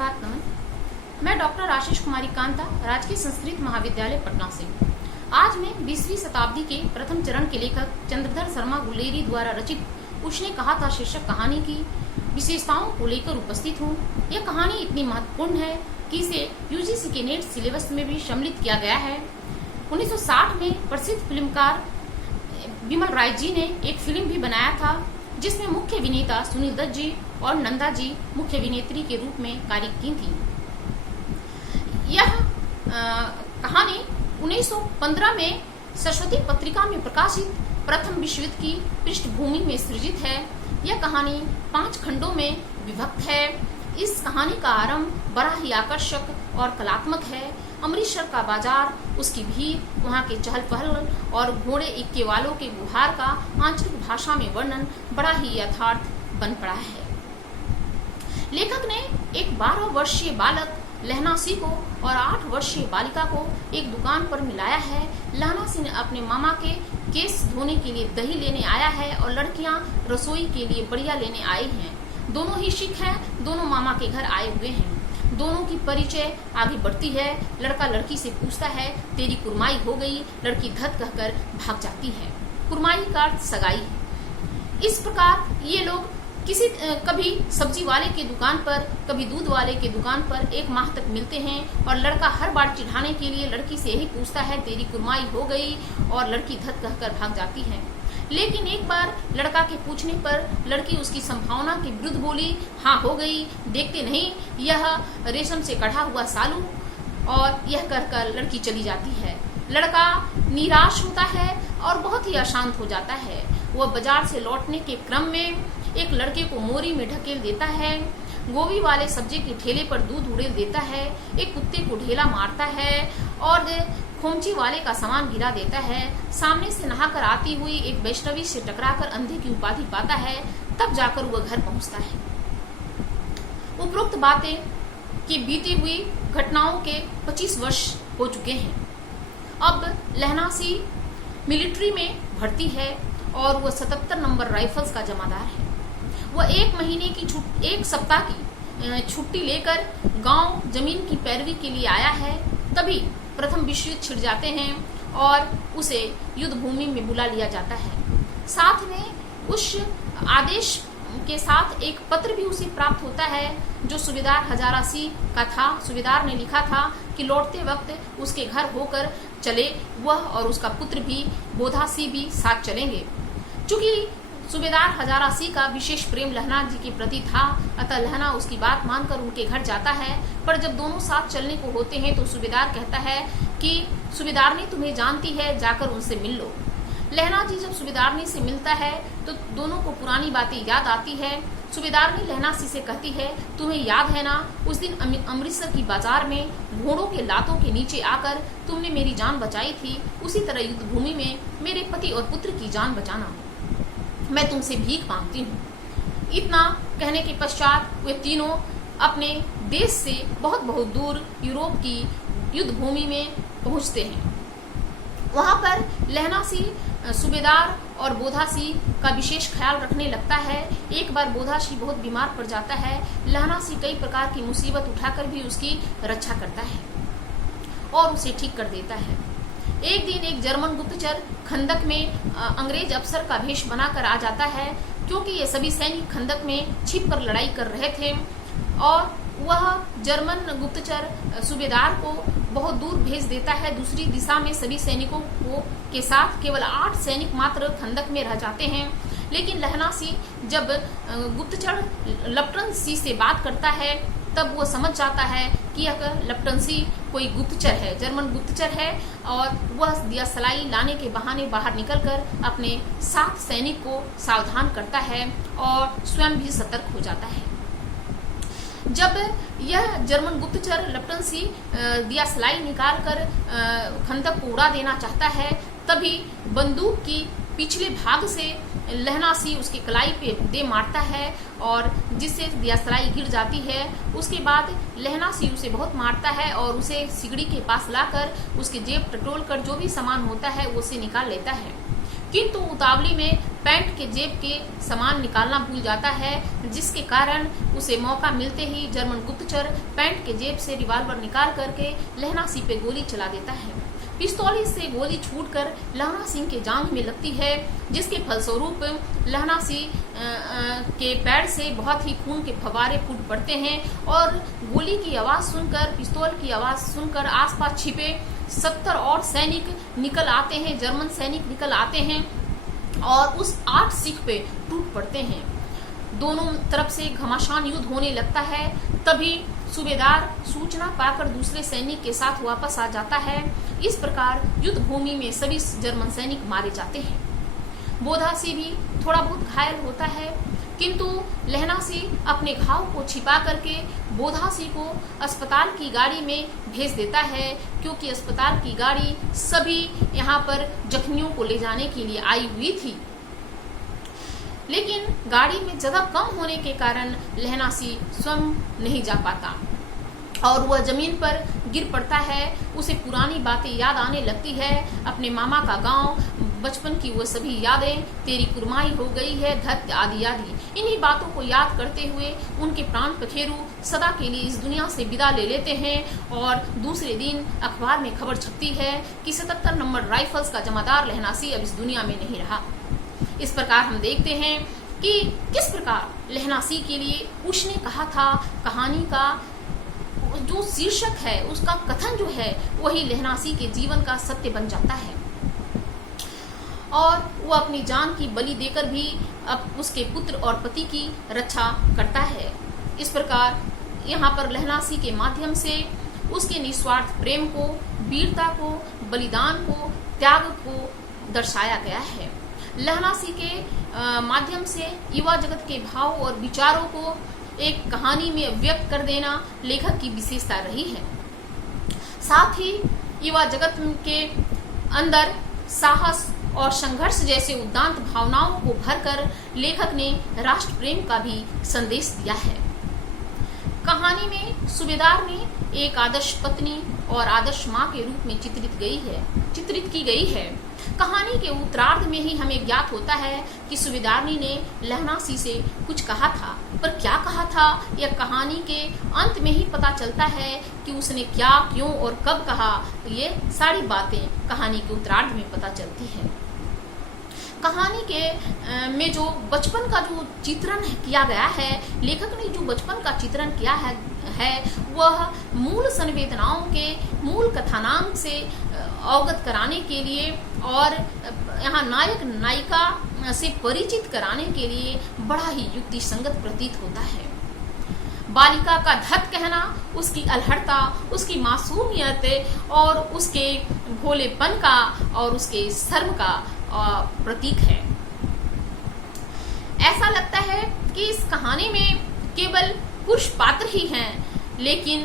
प्रभात नमन। मैं डॉक्टर आशीष कुमारी कांता, राजकीय संस्कृत महाविद्यालय पटना से। आज मैं 20वीं शताब्दी के प्रथम चरण के लेखक चंद्रधर शर्मा गुलेरी द्वारा रचित उसने कहा था शीर्षक कहानी की विशेषताओं को लेकर उपस्थित हूँ। यह कहानी इतनी महत्वपूर्ण है कि इसे यूजीसी के नेट सिलेबस में भी सम्मिलित किया गया है। 1960 में प्रसिद्ध फिल्मकार विमल राय जी ने एक फिल्म भी बनाया था जिसमें मुख्य अभिनेता सुनील दत्त जी और नंदा जी मुख्य अभिनेत्री के रूप में कार्य की थी। यह कहानी 1915 में सरस्वती पत्रिका में प्रकाशित प्रथम विश्व युद्ध की पृष्ठभूमि में सृजित है। यह कहानी 5 खंडों में विभक्त है। इस कहानी का आरंभ बड़ा ही आकर्षक और कलात्मक है। अमृतसर का बाजार, उसकी भीड़, वहाँ के चहल पहल और घोड़े इक्के वालों के गुहार का आंचलिक भाषा में वर्णन बड़ा ही यथार्थ बन पड़ा है। लेखक ने एक 12 वर्षीय बालक लहना सिंह को और 8 वर्षीय बालिका को एक दुकान पर मिलाया है। लहना सिंह अपने मामा के केस धोने के लिए दही लेने आया है और लड़कियां रसोई के लिए बढ़िया लेने आई हैं। दोनों ही सिख हैं, दोनों मामा के घर आए हुए हैं। दोनों की परिचय आगे बढ़ती है। लड़का लड़की से पूछता है तेरी कुरमाई हो गई। लड़की धत कहकर भाग जाती है। कुरमाई का अर्थ सगाई है। इस प्रकार ये लोग कभी सब्जी वाले के दुकान पर, कभी दूध वाले के दुकान पर 1 माह तक मिलते हैं और लड़का हर बार चिढ़ाने के लिए लड़की से यही पूछता है तेरी कुरमाई हो गई और लड़की धत कहकर भाग जाती है। लेकिन एक बार लड़का के पूछने पर लड़की उसकी संभावना के विरुद्ध बोली हाँ हो गई, देखते नहीं यह रेशम से कढ़ा हुआ सालू, और यह कहकर लड़की चली जाती है। लड़का निराश होता है और बहुत ही अशांत हो जाता है। वह बाजार से लौटने के क्रम में एक लड़के को मोरी में ढकेल देता है। गोभी वाले सब्जी के ठेले पर दूध उड़ेल देता है। एक कुत्ते को ढेला मारता है और खोमची वाले का सामान गिरा देता है। सामने से नहाकर आती हुई एक वैष्णवी से टकराकर अंधे की उपाधि पाता है। तब जाकर वह घर पहुंचता है। उपरोक्त बातें की बीती हुई घटनाओं के 25 वर्ष हो चुके हैं। अब लहना सिंह मिलिट्री में भर्ती है और वह 77 नंबर राइफल्स का जमादार है। वह 1 सप्ताह की छुट्टी लेकर गांव जमीन की पैरवी के लिए आया है। तभी प्रथम विश्व युद्ध छिड़ जाते हैं और उसे युद्ध भूमि में बुला लिया जाता है। साथ में उस आदेश के साथ एक पत्र भी उसे प्राप्त होता है जो सूबेदार हजारा सिंह का था। सूबेदार ने लिखा था कि लौटते वक्त उसके घर होकर चले, वह और उसका पुत्र भी बोधा सिंह भी साथ चलेंगे। चूंकि सूबेदार हजारा सिंह का विशेष प्रेम लहना जी के प्रति था, अतः लहना उसकी बात मानकर उनके घर जाता है। पर जब दोनों साथ चलने को होते हैं तो सूबेदार कहता है कि सूबेदार ने तुम्हें जानती है, जाकर उनसे मिल लो। लहना जी जब सूबेदारनी से मिलता है तो दोनों को पुरानी बातें याद आती है। सूबेदारनी लहना सिंह से कहती है तुम्हें याद है ना, उस दिन अमृतसर की बाजार में घोड़ों के लातों के नीचे आकर तुमने मेरी जान बचाई थी। उसी तरह युद्ध भूमि में मेरे पति और पुत्र की जान बचाना, मैं तुमसे भीख मांगती हूँ। इतना कहने के पश्चात वे तीनों अपने देश से बहुत बहुत दूर यूरोप की युद्ध भूमि में पहुंचते हैं। वहां पर लहना सिंह सूबेदार और बोधा सिंह का विशेष ख्याल रखने लगता है। एक बार बोधा सिंह बहुत बीमार पड़ जाता है। लहना सिंह कई प्रकार की मुसीबत उठाकर भी उसकी रक्षा करता है और उसे ठीक कर देता है। एक दिन एक जर्मन गुप्तचर खंदक में अंग्रेज अफसर का भेष बनाकर आ जाता है, क्योंकि ये सभी सैनिक खंदक में छिपकर लड़ाई कर रहे थे और वह जर्मन गुप्तचर सूबेदार को बहुत दूर भेज देता है। दूसरी दिशा में सभी सैनिकों को के साथ केवल 8 सैनिक मात्र खंदक में रह जाते हैं। लेकिन लहना सिंह जब गुप्तचर लेफ्टिनेंट सिंह से बात करता है तब वो समझ जाता है कि यह लेफ्टिनेंट सिंह कोई गुप्तचर है, जर्मन गुप्तचर है, और वह दिया सलाई लाने के बहाने बाहर निकलकर अपने 7 सैनिक को सावधान करता है और स्वयं भी सतर्क हो जाता है। जब यह जर्मन गुप्तचर लेफ्टिनेंट सिंह दिया सलाई निकालकर खंदक को उड़ा देना चाहता है, तभी बंदूक की पिछले भाग से लहना सिंह उसके कलाई पे दे मारता है और जिससे दियासलाई गिर जाती है। उसके बाद लहना सिंह उसे बहुत मारता है और उसे सिगड़ी के पास लाकर उसके जेब टटोल कर जो भी सामान होता है उसे निकाल लेता है। किंतु उतावली में पैंट के जेब के सामान निकालना भूल जाता है, जिसके कारण उसे मौका मिलते ही जर्मन गुप्तचर पैंट के जेब से रिवॉल्वर निकाल करके लहना सिंह पे गोली चला देता है। पिस्तौल से गोली छूटकर लहना सिंह के जांघ में लगती है, जिसके फलस्वरूप लहना सिंह के पैर से बहुत ही खून के फव्वारे फूट पड़ते हैं और गोली की आवाज सुनकर, पिस्तौल की आवाज सुनकर आसपास छिपे 70 और सैनिक निकल आते हैं, जर्मन सैनिक निकल आते हैं और उस 8 सिख पे टूट पड़ते हैं। दोनों तरफ से घमासान युद्ध होने लगता है। तभी सूबेदार सूचना पाकर दूसरे सैनिक के साथ वापस आ जाता है। इस प्रकार युद्ध भूमि में सभी जर्मन सैनिक मारे जाते हैं। बोधा सिंह भी थोड़ा बहुत घायल होता है, किंतु लहना सिंह अपने घाव को छिपा करके बोधा सिंह को अस्पताल की गाड़ी में भेज देता है, क्योंकि अस्पताल की गाड़ी सभी यहाँ पर जख्मियों को ले जाने के लिए आई हुई थी। लेकिन गाड़ी में जगह कम होने के कारण लहना सिंह स्वयं नहीं जा पाता और वह जमीन पर गिर पड़ता है। उसे पुरानी बातें याद आने लगती है, अपने मामा का गांव, बचपन की वो सभी यादें, तेरी कुरमाई हो गई है धत आदि आदि। इन्हीं बातों को याद करते हुए उनके प्राण पखेरु सदा के लिए इस दुनिया से विदा ले लेते हैं और दूसरे दिन अखबार में खबर छपती है कि 77 नंबर राइफल्स का जमादार लहना सिंह अब इस दुनिया में नहीं रहा। इस प्रकार हम देखते हैं कि किस प्रकार लहना सिंह के लिए उसने कहा था, कहानी का जो शीर्षक है, उसका कथन जो है, वही लहना सिंह के जीवन का सत्य बन जाता है और वो अपनी जान की बलि देकर भी अब उसके पुत्र और पति की रक्षा करता है। इस प्रकार यहाँ पर लहना सिंह के माध्यम से उसके निस्वार्थ प्रेम को, वीरता को, बलिदान को, त्याग को दर्शाया गया है। लहना सिंह के माध्यम से युवा जगत के भाव और विचारों को एक कहानी में व्यक्त कर देना लेखक की विशेषता रही है। साथ ही युवा जगत के अंदर साहस और संघर्ष जैसे उद्दांत भावनाओं को भरकर लेखक ने राष्ट्र प्रेम का भी संदेश दिया है। कहानी में सूबेदार ने एक आदर्श पत्नी और आदर्श मां के रूप में चित्रित की गई है। कहानी के उत्तरार्ध में ही हमें ज्ञात होता है कि सूबेदारनी ने लहना सिंह से कुछ कहा था, पर क्या कहा था यह कहानी के अंत में ही पता चलता है कि उसने क्या, क्यों और कब कहा। ये सारी बातें कहानी के उत्तरार्ध में पता चलती है। कहानी के में जो बचपन का जो चित्रण किया गया है, लेखक ने जो बचपन का चित्रण किया है वह मूल संवेदनाओं के मूल कथानक से अवगत कराने के लिए और यहाँ नायक नायिका से परिचित कराने के लिए बड़ा ही युक्ति संगत प्रतीत होता है। बालिका का धत कहना उसकी अलहड़ता, उसकी मासूमियत और उसके भोलेपन का और उसके शर्म का प्रतीक है। ऐसा लगता है कि इस कहानी में केवल पुरुष पात्र ही हैं, लेकिन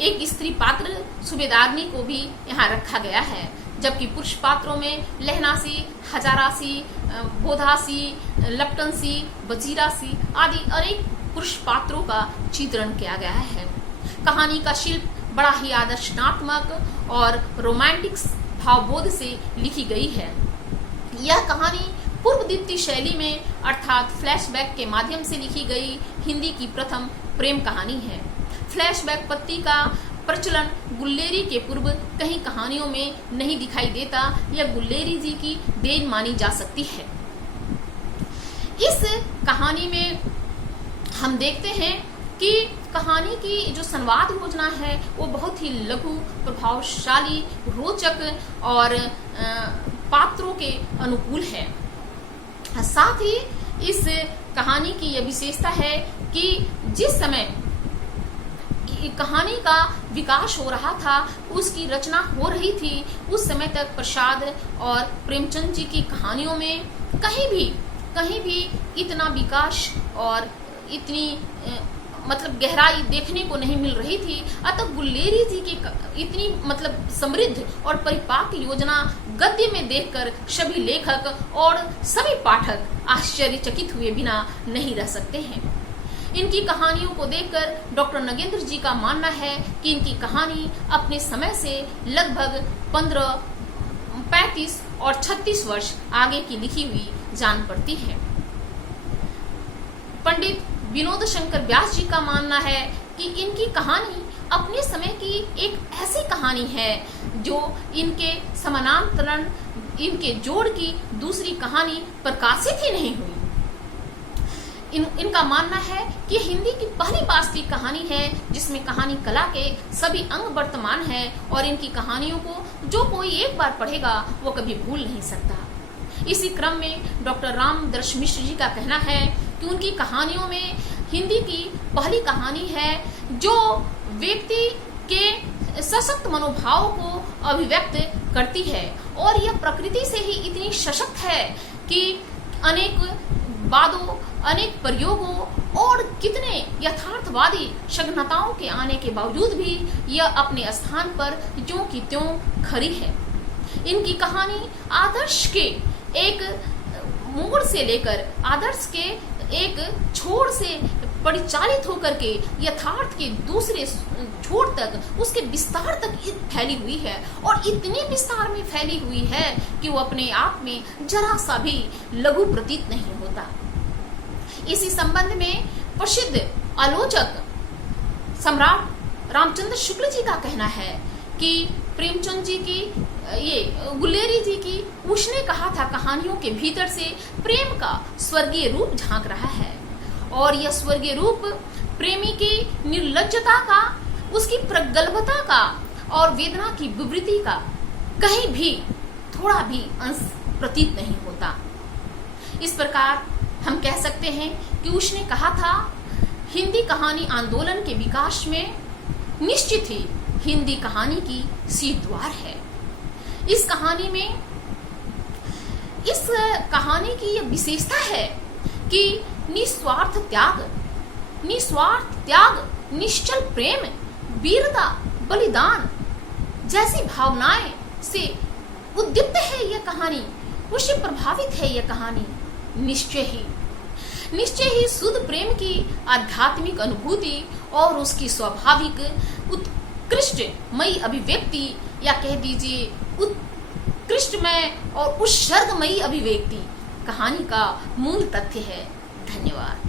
एक स्त्री पात्र सूबेदारनी को भी यहाँ रखा गया है, जबकि पुरुष पात्रों में लहना सिंह, हजारा सिंह, बोधा सिंह, लपटन सिंह, बजीरा सिंह आदि अनेक पुरुष पात्रों का चित्रण किया गया है। कहानी का शिल्प बड़ा ही आदर्शनात्मक और रोमांटिक भावबोध से लिखी गई है। यह कहानी पूर्वदीप्ति शैली में अर्थात फ्लैशबैक के माध्यम से लिखी गई हिंदी की प्रथम प्रेम कहानी है। फ्लैशबैक पत्ती का प्रचलन गुल्लेरी के पूर्व कहीं कहानियों में नहीं दिखाई देता। यह गुल्लेरी जी की देन मानी जा सकती है। इस कहानी में हम देखते हैं कि कहानी की जो संवाद योजना है वो बहुत ही लघु, प्रभावशाली, रोचक और पात्रों के अनुकूल है। साथ ही इस कहानी की यह विशेषता है कि जिस समय कहानी का विकास हो रहा था, उसकी रचना हो रही थी, उस समय तक प्रसाद और प्रेमचंद जी की कहानियों में कहीं भी इतना विकास और इतनी मतलब गहराई देखने को नहीं मिल रही थी। अतः गुल्लेरी जी की इतनी मतलब समृद्ध और परिपाक योजना गद्य में देखकर सभी लेखक और सभी पाठक आश्चर्यचकित हुए बिना नहीं रह सकते हैं। इनकी कहानियों को देखकर डॉक्टर नगेंद्र जी का मानना है कि इनकी कहानी अपने समय से लगभग 15, 35 और 36 वर्ष आगे की लिखी हुई जान पड़ती है। पंडित विनोद शंकर व्यास जी का मानना है कि इनकी कहानी अपने समय की एक ऐसी कहानी है जो इनके समानांतरण इनके जोड़ की दूसरी कहानी प्रकाशित ही नहीं हुई। इनका मानना है कि हिंदी की पहली वास्तविक कहानी है जिसमें कहानी कला के सभी अंग वर्तमान हैं और इनकी कहानियों को जो कोई एक बार पढ़ेगा वो कभी भूल नहीं सकता। इसी क्रम में डॉक्टर रामदर्श मिश्र जी का कहना है कि उनकी कहानियों में हिंदी की पहली कहानी है जो व्यक्ति के सशक्त मनोभाव को अभिव्यक्त करती है और यह प्रकृति से ही इतनी सशक्त है कि अनेक वादों, अनेक प्रयोगों और कितने यथार्थवादी सघनताओं के आने के बावजूद भी यह अपने स्थान पर ज्यों की त्यों खड़ी है। इनकी कहानी आदर्श के एक मोड़ से लेकर आदर्श के एक छोर से परिचालित होकर के यथार्थ के दूसरे छोर तक उसके विस्तार तक फैली हुई है और इतने विस्तार में फैली हुई है कि वो अपने आप में जरा सा भी लघु प्रतीत नहीं होता। इसी संबंध में प्रसिद्ध आलोचक सम्राट रामचंद्र शुक्ल जी का कहना है कि प्रेमचंद जी की गुलेरी जी की उसने कहा था कहानियों के भीतर से प्रेम का स्वर्गीय रूप झांक रहा है और यह स्वर्गीय रूप प्रेमी की निर्लज्जता का, उसकी प्रगल्भता का और वेदना की विवृति का कहीं भी थोड़ा भी अंश प्रतीत नहीं होता। इस प्रकार हम कह सकते हैं कि उसने कहा था हिंदी कहानी आंदोलन के विकास में निश्चित ही हिंदी कहानी की सीट द्वार है। इस कहानी की यह विशेषता है कि निस्वार्थ त्याग, निश्चल प्रेम, वीरता, बलिदान जैसी भावनाएं से उद्दीप्त है यह कहानी, उससे प्रभावित है यह कहानी। निश्चय ही शुद्ध प्रेम की आध्यात्मिक अनुभूति और उसकी स्वाभाविक उत्कृष्टमयी अभिव्यक्ति या कह दीजिए उत्कृष्टमय और उत्सर्गमयी अभिव्यक्ति कहानी का मूल तथ्य है। धन्यवाद।